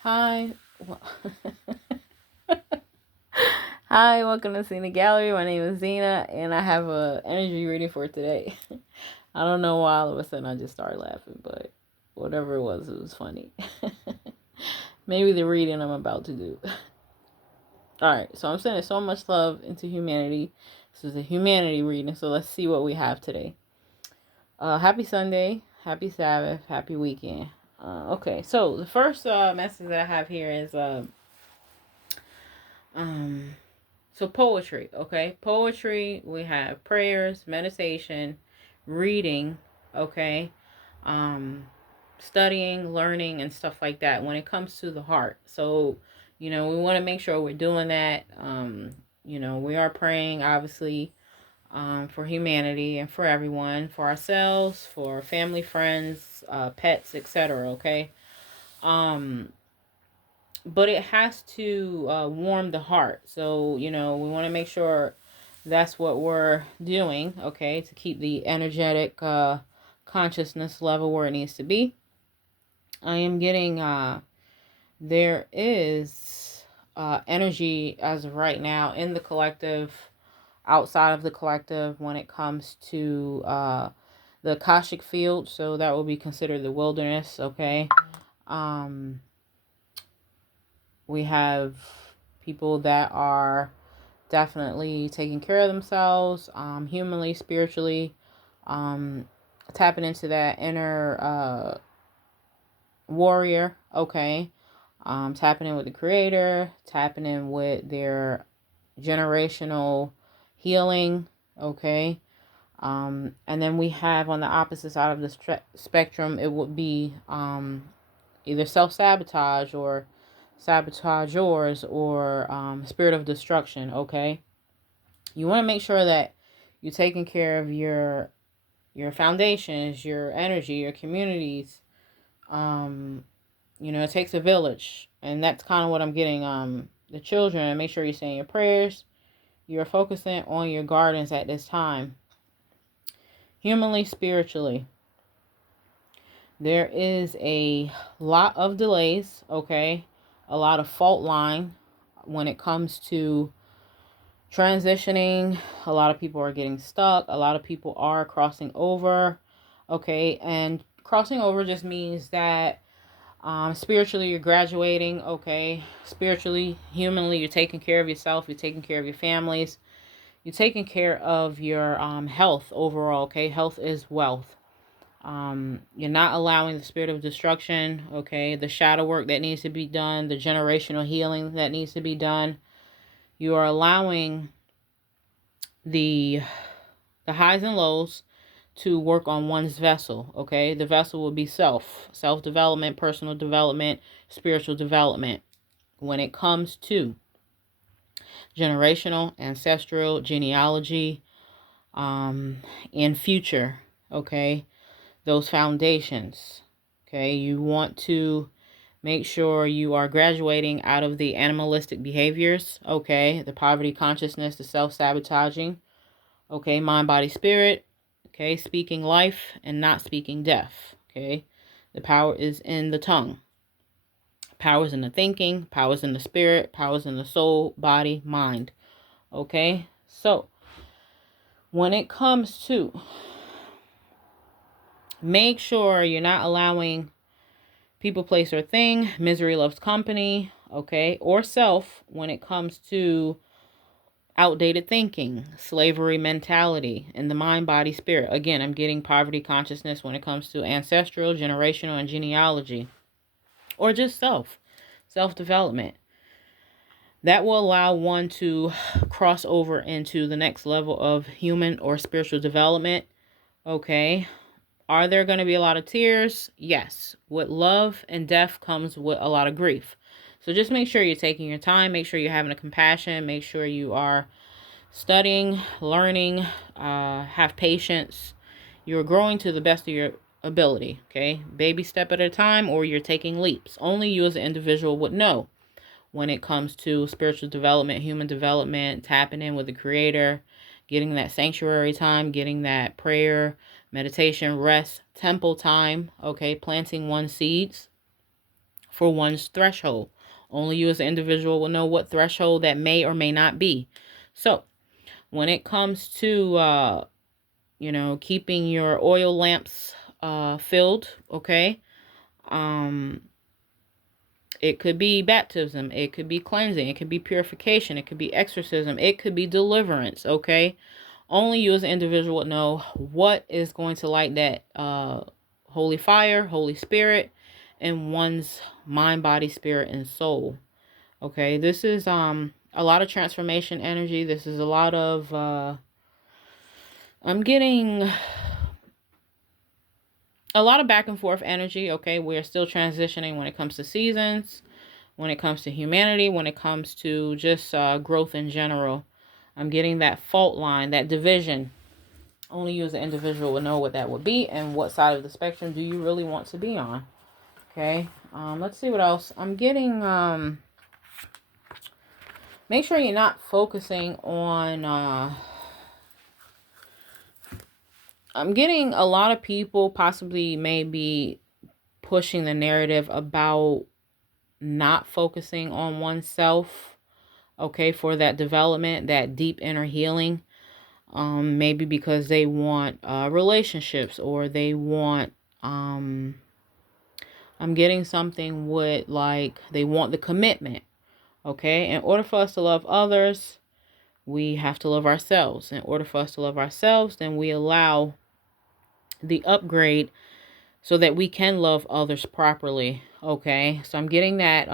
Hi. Hi, welcome to Zenagallery. My name is Zena, and I have a energy reading for today. I don't know why all of a sudden I just started laughing, but whatever it was funny. Maybe the reading I'm about to do. Alright, so I'm sending so much love into humanity. This is a humanity reading, so let's see what we have today. Happy Sunday, happy Sabbath, happy weekend. Okay, so the first message that I have here is um so poetry, okay? Poetry, we have prayers, meditation, reading, okay? Um Studying, learning and stuff like that when it comes to the heart. So, we want to make sure we're doing that. We are praying obviously for humanity and for everyone, for ourselves, for family, friends, pets, etc., okay? Um but it has to warm the heart. So, we want to make sure that's what we're doing, okay, to keep the energetic consciousness level where it needs to be. I am getting, there is energy as of right now in the collective, outside of the collective, when it comes to the Akashic field. So that will be considered the wilderness, okay? Um, we have people that are definitely taking care of themselves, humanly, spiritually, tapping into that inner warrior, okay, tapping in with the creator, tapping in with their generational healing, okay. And then we have on the opposite side of the spectrum, it would be either self-sabotage or sabotageurs or spirit of destruction, okay. You want to make sure that you're taking care of your foundations, your energy, your communities. It takes a village, and that's kind of what I'm getting. The children, make sure you're saying your prayers. You're focusing on your gardens at this time. Humanly, spiritually, there is a lot of delays, okay? A lot of fault line when it comes to transitioning. A lot of people are getting stuck. A lot of people are crossing over, okay? And crossing over just means that spiritually you're graduating, okay? Spiritually, humanly, you're taking care of yourself. You're taking care of your families. You're taking care of your health overall, okay? Health is wealth. You're not allowing the spirit of destruction, okay? The shadow work that needs to be done, the generational healing that needs to be done. You are allowing the highs and lows to work on one's vessel, okay? The vessel will be self-development, personal development, spiritual development. When it comes to generational, ancestral, genealogy, and future, okay? Those foundations, okay? You want to make sure you are graduating out of the animalistic behaviors, okay? The poverty consciousness, the self-sabotaging, okay? Mind, body, spirit, okay? Speaking life and not speaking death, okay? The power is in the tongue. Power is in the thinking, power is in the spirit, power is in the soul, body, mind, okay? So, when it comes to, make sure you're not allowing people, place, or thing, misery loves company, okay, or self when it comes to outdated thinking, slavery mentality, and the mind, body, spirit. Again, I'm getting poverty consciousness when it comes to ancestral, generational, and genealogy, or just self-development. That will allow one to cross over into the next level of human or spiritual development, okay. Are there going to be a lot of tears? Yes. With love and death comes with a lot of grief. So just make sure you're taking your time. Make sure you're having a compassion. Make sure you are studying, learning, have patience. You're growing to the best of your ability, okay? Baby step at a time, or you're taking leaps. Only you as an individual would know when it comes to spiritual development, human development, tapping in with the creator, getting that sanctuary time, getting that prayer, meditation, rest, temple time, okay, planting one's seeds, for one's threshold. Only you as an individual will know what threshold that may or may not be. So when it comes to, keeping your oil lamps filled, okay, it could be baptism, it could be cleansing, it could be purification, it could be exorcism, it could be deliverance, okay? Only you as an individual would know what is going to light that holy fire, Holy Spirit, in one's mind, body, spirit, and soul. Okay, this is a lot of transformation energy. This is a lot of I'm getting a lot of back and forth energy. Okay, we're still transitioning when it comes to seasons, when it comes to humanity, when it comes to just growth in general. I'm getting that fault line, that division. Only you as an individual will know what that would be and what side of the spectrum do you really want to be on. Okay, let's see what else. I'm getting, make sure you're not focusing on, I'm getting a lot of people possibly maybe pushing the narrative about not focusing on oneself, okay, for that development, that deep inner healing. Maybe because they want relationships, or they want, I'm getting something with, like, they want the commitment. Okay, in order for us to love others, we have to love ourselves. In order for us to love ourselves, then we allow the upgrade so that we can love others properly. Okay, so I'm getting that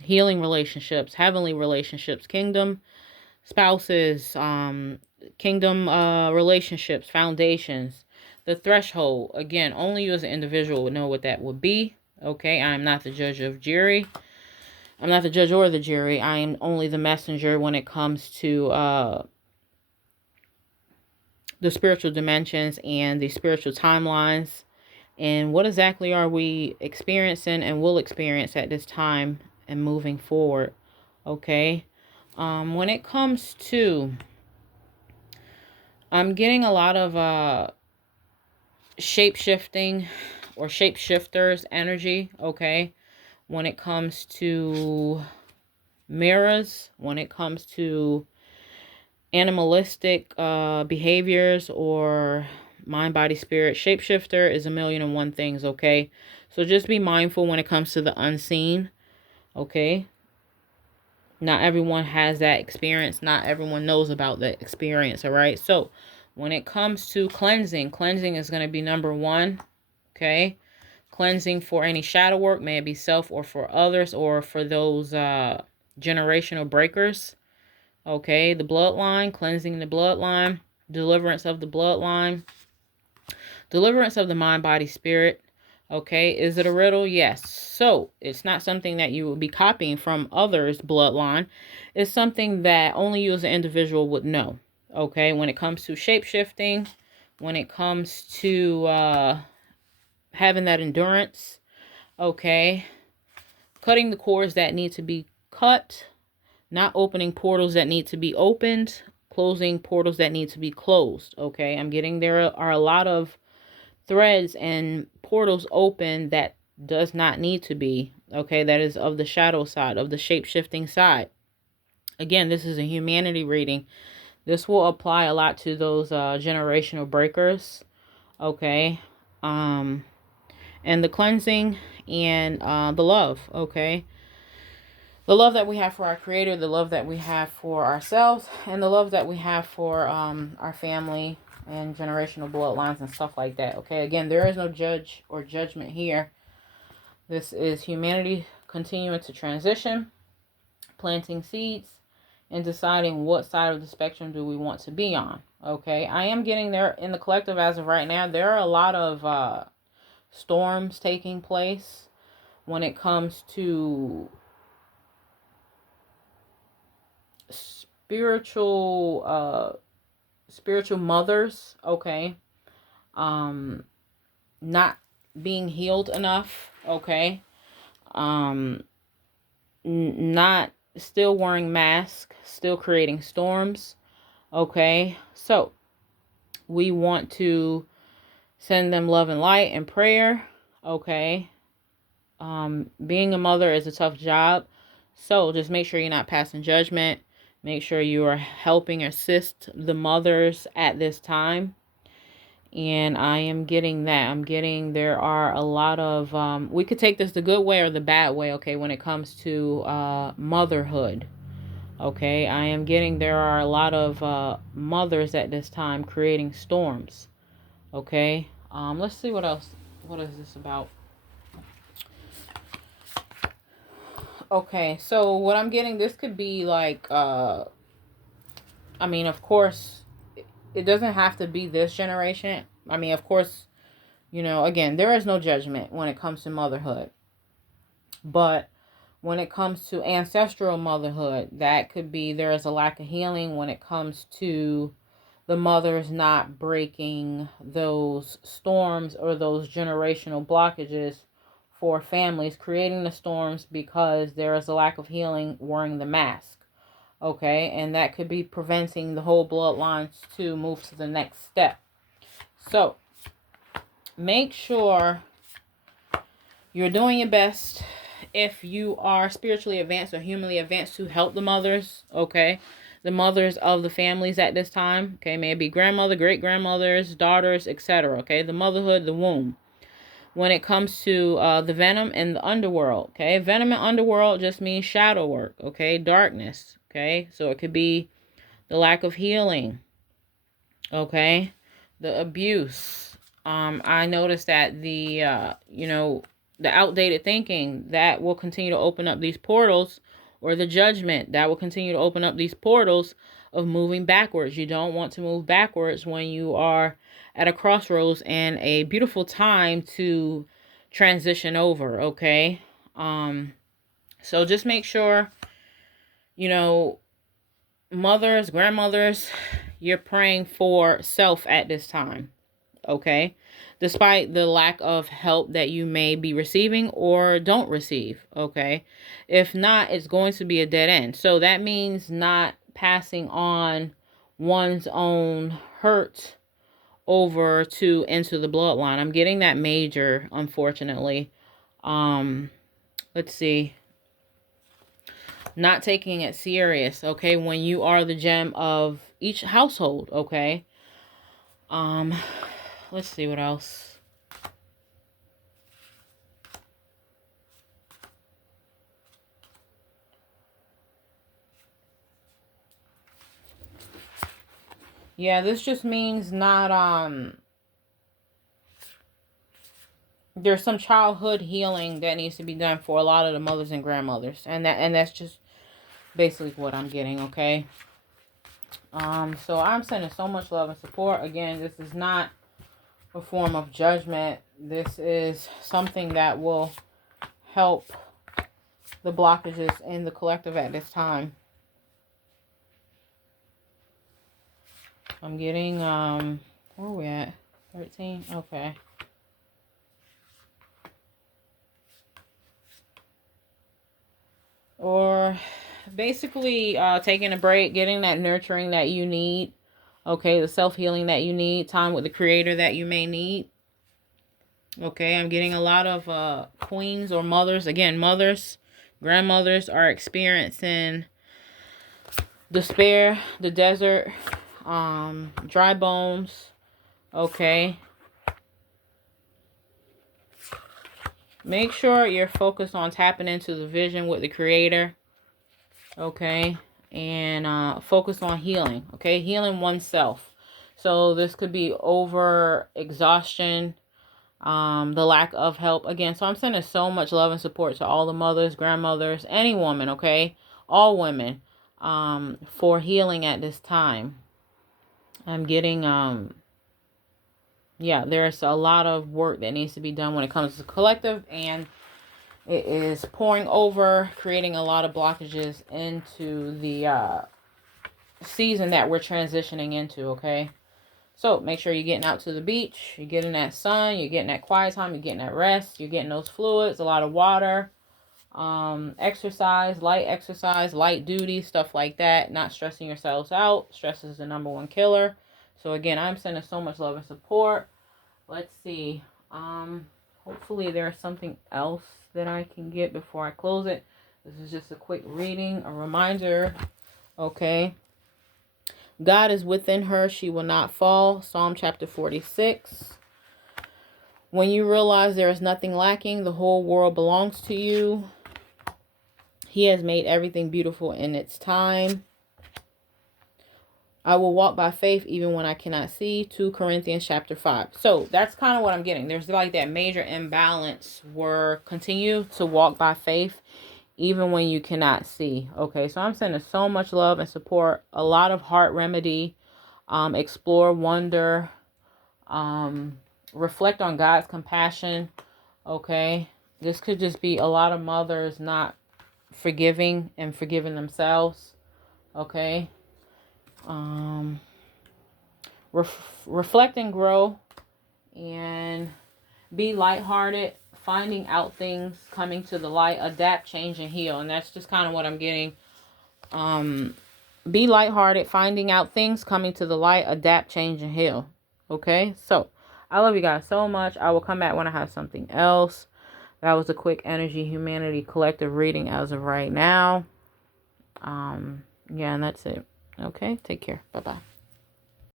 healing relationships, heavenly relationships, kingdom spouses, kingdom relationships, foundations, the threshold. Again, only you as an individual would know what that would be. Okay, I'm not the judge of jury. I'm not the judge or the jury. I am only the messenger when it comes to the spiritual dimensions and the spiritual timelines. And what exactly are we experiencing and will experience at this time and moving forward. Okay. When it comes to, I'm getting a lot of shape-shifting or shapeshifters energy. Okay. When it comes to mirrors, when it comes to animalistic behaviors or mind, body, spirit, shapeshifter is 1,000,001 things. Okay, so just be mindful when it comes to the unseen. Okay, not everyone has that experience, not everyone knows about that experience. All right, so when it comes to cleansing is going to be number one. Okay, cleansing for any shadow work, may it be self or for others, or for those generational breakers. Okay, the bloodline, cleansing the bloodline, deliverance of the bloodline, deliverance of the mind, body, spirit. Okay, is it a riddle? Yes. So it's not something that you will be copying from others' bloodline. It's something that only you as an individual would know. Okay, when it comes to shape-shifting, when it comes to having that endurance. Okay, cutting the cords that need to be cut. Not opening portals that need to be opened, closing portals that need to be closed. Okay, I'm getting there are a lot of threads and portals open that does not need to be. Okay, that is of the shadow side, of the shape-shifting side. Again, this is a humanity reading. This will apply a lot to those generational breakers. Okay, and the cleansing and the love. Okay. The love that we have for our Creator, the love that we have for ourselves, and the love that we have for our family and generational bloodlines and stuff like that. Okay, again, there is no judge or judgment here. This is humanity continuing to transition, planting seeds, and deciding what side of the spectrum do we want to be on. Okay, I am getting there in the collective as of right now. There are a lot of storms taking place when it comes to spiritual mothers. Okay, not being healed enough. Okay, not still wearing masks, still creating storms. Okay, so we want to send them love and light and prayer. Okay. Being a mother is a tough job. So just make sure you're not passing judgment. Make sure you are helping assist the mothers at this time. And I am getting that. I'm getting there are a lot of, we could take this the good way or the bad way, okay, when it comes to motherhood. Okay, I am getting there are a lot of mothers at this time creating storms. Okay, let's see what else. What is this about? Okay, so what I'm getting, this could be like, I mean, of course, it doesn't have to be this generation. I mean, of course, you know, again, there is no judgment when it comes to motherhood. But when it comes to ancestral motherhood, that could be there is a lack of healing when it comes to the mothers not breaking those storms or those generational blockages for families, creating the storms because there is a lack of healing wearing the mask. Okay, and that could be preventing the whole bloodlines to move to the next step. So make sure you're doing your best if you are spiritually advanced or humanly advanced to help the mothers, okay? The mothers of the families at this time, okay? May it be grandmother, great-grandmothers, daughters, etc., okay? The motherhood, the womb. When it comes to the venom and the underworld, okay? Venom and underworld just means shadow work, okay? Darkness, okay? So it could be the lack of healing, okay? The abuse. I noticed that the outdated thinking that will continue to open up these portals, or the judgment that will continue to open up these portals of moving backwards. You don't want to move backwards when you are at a crossroads and a beautiful time to transition over, okay? So just make sure, you know, mothers, grandmothers, you're praying for self at this time, okay? Despite the lack of help that you may be receiving or don't receive, okay? If not, it's going to be a dead end. So that means not passing on one's own hurt over to into the bloodline. I'm getting that major, unfortunately. Let's see. Not taking it serious, okay? When you are the gem of each household, okay? Let's see what else. Yeah, this just means not, there's some childhood healing that needs to be done for a lot of the mothers and grandmothers. And that's just basically what I'm getting, okay? So I'm sending so much love and support. Again, this is not a form of judgment. This is something that will help the blockages in the collective at this time. I'm getting, where are we at? 13? Okay. Or basically taking a break, getting that nurturing that you need. Okay, the self-healing that you need, time with the creator that you may need. Okay, I'm getting a lot of queens or mothers. Again, mothers, grandmothers are experiencing despair, the desert, dry bones. Okay. Make sure you're focused on tapping into the vision with the creator. Okay. And focus on healing. Okay. Healing oneself. So this could be over exhaustion, the lack of help. Again, so I'm sending so much love and support to all the mothers, grandmothers, any woman, okay? All women, for healing at this time. I'm getting, yeah, there's a lot of work that needs to be done when it comes to collective, and it is pouring over, creating a lot of blockages into the season that we're transitioning into, okay? So make sure you're getting out to the beach, you're getting that sun, you're getting that quiet time, you're getting that rest, you're getting those fluids, a lot of water, exercise, light duty, stuff like that. Not stressing yourselves out. Stress is the #1 killer. So again, I'm sending so much love and support. Let's see. Hold Hopefully there's something else that I can get before I close it. This is just a quick reading, a reminder. Okay. God is within her. She will not fall. Psalm chapter 46. When you realize there is nothing lacking, the whole world belongs to you. He has made everything beautiful in its time. I will walk by faith even when I cannot see. 2 Corinthians chapter 5. So that's kind of what I'm getting. There's like that major imbalance where continue to walk by faith even when you cannot see. Okay, so I'm sending so much love and support. A lot of heart remedy. Explore, wonder. Reflect on God's compassion. Okay, this could just be a lot of mothers not forgiving and forgiving themselves. Okay. Reflect and grow, and be lighthearted, finding out things, coming to the light, adapt, change, and heal. And that's just kind of what I'm getting. Be lighthearted, finding out things, coming to the light, adapt, change, and heal. Okay, so I love you guys so much. I will come back when I have something else. That was a quick energy humanity collective reading as of right now. Yeah, and that's it. Okay, take care. Bye-bye.